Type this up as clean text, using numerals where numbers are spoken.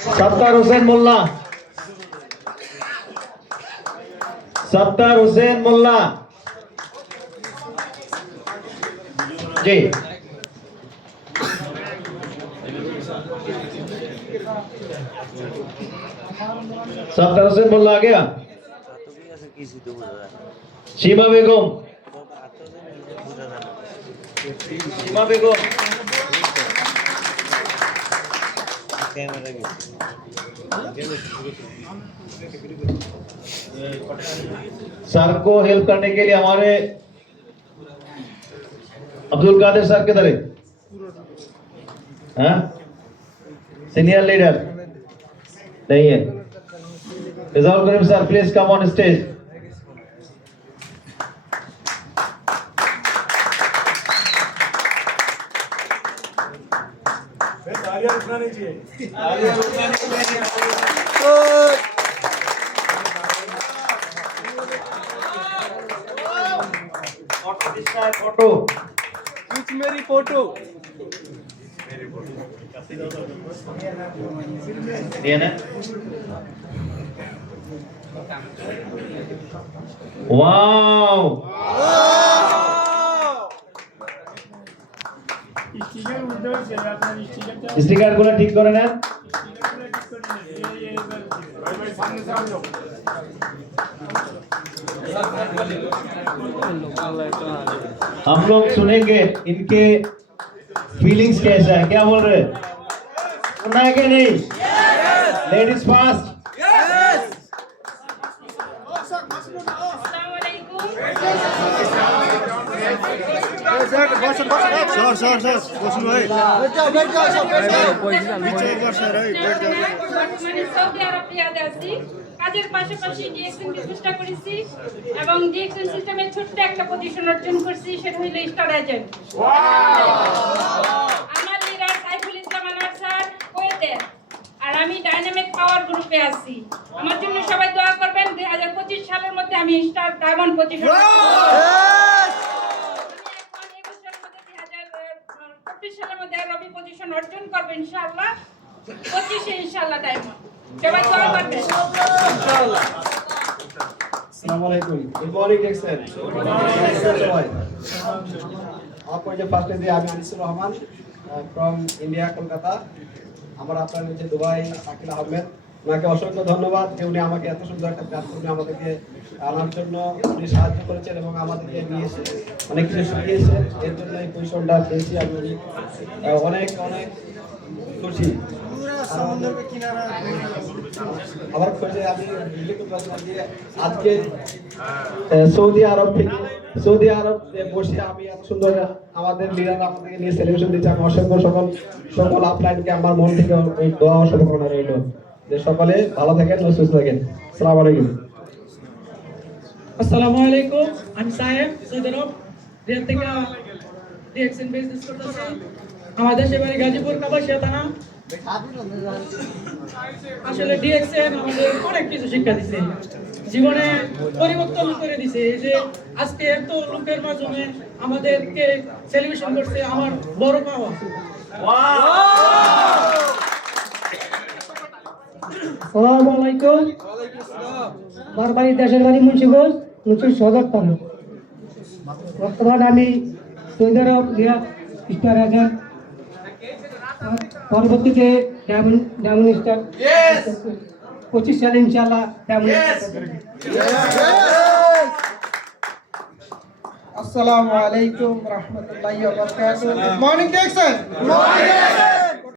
सत्तार हुसैन मुल्ला, सत्तार हुसैन मुल्ला जी। सत्तार हुसैन मुल्ला आ गया। शीमा बेगम, शीमा बेगम सर को हेल्प करने के लिए हमारे अब्दुल कादिर सर किधर है? सीनियर लीडर नहीं है। Resolve Karim sir please come on stage. तालियां रुकना नहीं चाहिए। फोटो खींच मेरी फोटो। ये ना वाओ स्टिकर গুলো ঠিক করে নেন। हम लोग सुनेंगे इनके फीलिंग्स कैसा है, क्या बोल रहे हैं? सुनना है कि नहीं? Ladies fast. কাজের পাশাপাশি ডিএক্সএন কে চেষ্টা করেছি এবং ডিএক্সএন সিস্টেমে ছোট্ট একটা পজিশন অর্জন করছি, সেটা হলো স্টার এজেন্ট। আমার লিডার সাইফুল ইসলাম আনোয়ার স্যার কোয়েতে, আর আমি ডাইনামিক পাওয়ার গ্রুপে আছি। আমার জন্য সবাই দোয়া করবেন 2025 সালের মধ্যে আমি স্টার ডায়মন্ড পজিশন সালের মধ্যে রবি পজিশন অর্জন করবে ইনশাআল্লাহ। 25 ইনশাআল্লাহ ডায়মন্ড। সবাই দোয়া করবেন ইনশাআল্লাহ। अस्सलाम वालेकुम, गुड मॉर्निंग एक्सन। आपको जो फर्स्ट डे আমি আনিসুর রহমান ফ্রম ইন্ডিয়া কলকাতা। আমার আপনার হচ্ছে দুবাই শাকিল আহমেদ, ওনাকে অসংখ্য ধন্যবাদ যে উনি আমাকে এত সুন্দর একটা প্ল্যাটফর্মে আমাদেরকে আনার জন্য উনি সাহায্য করেছেন এবং আমাদেরকে নিয়ে এসে অনেক কিছু শিখিয়েছেন। এর জন্য এই পজিশনটা পেয়েছি আমি অনেক অনেক খুশি। আমার খোঁজে আমি আজকে সৌদি আরব থেকে বসে আমি এত সুন্দর আমাদের লিডার আমাদেরকে নিয়ে সেলিব্রেশন দিচ্ছে। আমি অসংখ্য সকল আপলাইনকে আমার মন থেকে দোয়া ও শুভকামনা রইল যে সকলে ভালো থাকেন ও সুস্থ থাকেন। আসসালামু আলাইকুম। আসসালামু আলাইকুম, আমি সাহেব সৌদি আরব রিয়াদ থেকে ডিএক্সএন বিজনেস করতেছি। আমাদের দেশে বাড়ি গাজীপুর কাবাসিয়া থানা। আসলে ডিএক্সএন আমাদের অনেক কিছু শিক্ষা দিছে, জীবনে পরিবর্তন করে দিছে। এই যে আজকে এত লোকের মাধ্যমে আমাদেরকে সেলিব্রেশন করছে, আমার বড় পাওয়া। আসসালামু আলাইকুম। আমার বাড়ি দেশের বাড়ি মুন্সিগঞ্জ, মুন্সির সদর থানা। বর্তমানে আমি সৌদি আরব রিয়াদ স্টার এজেন্ট, পরবর্তীতে ডায়মন্ড স্টার 25 সালে ইনশাআল্লাহ ডায়মন্ড। আসসালামু আলাইকুম রাহমাতুল্লাহি ওয়া বারাকাতুহু। Good morning Texas.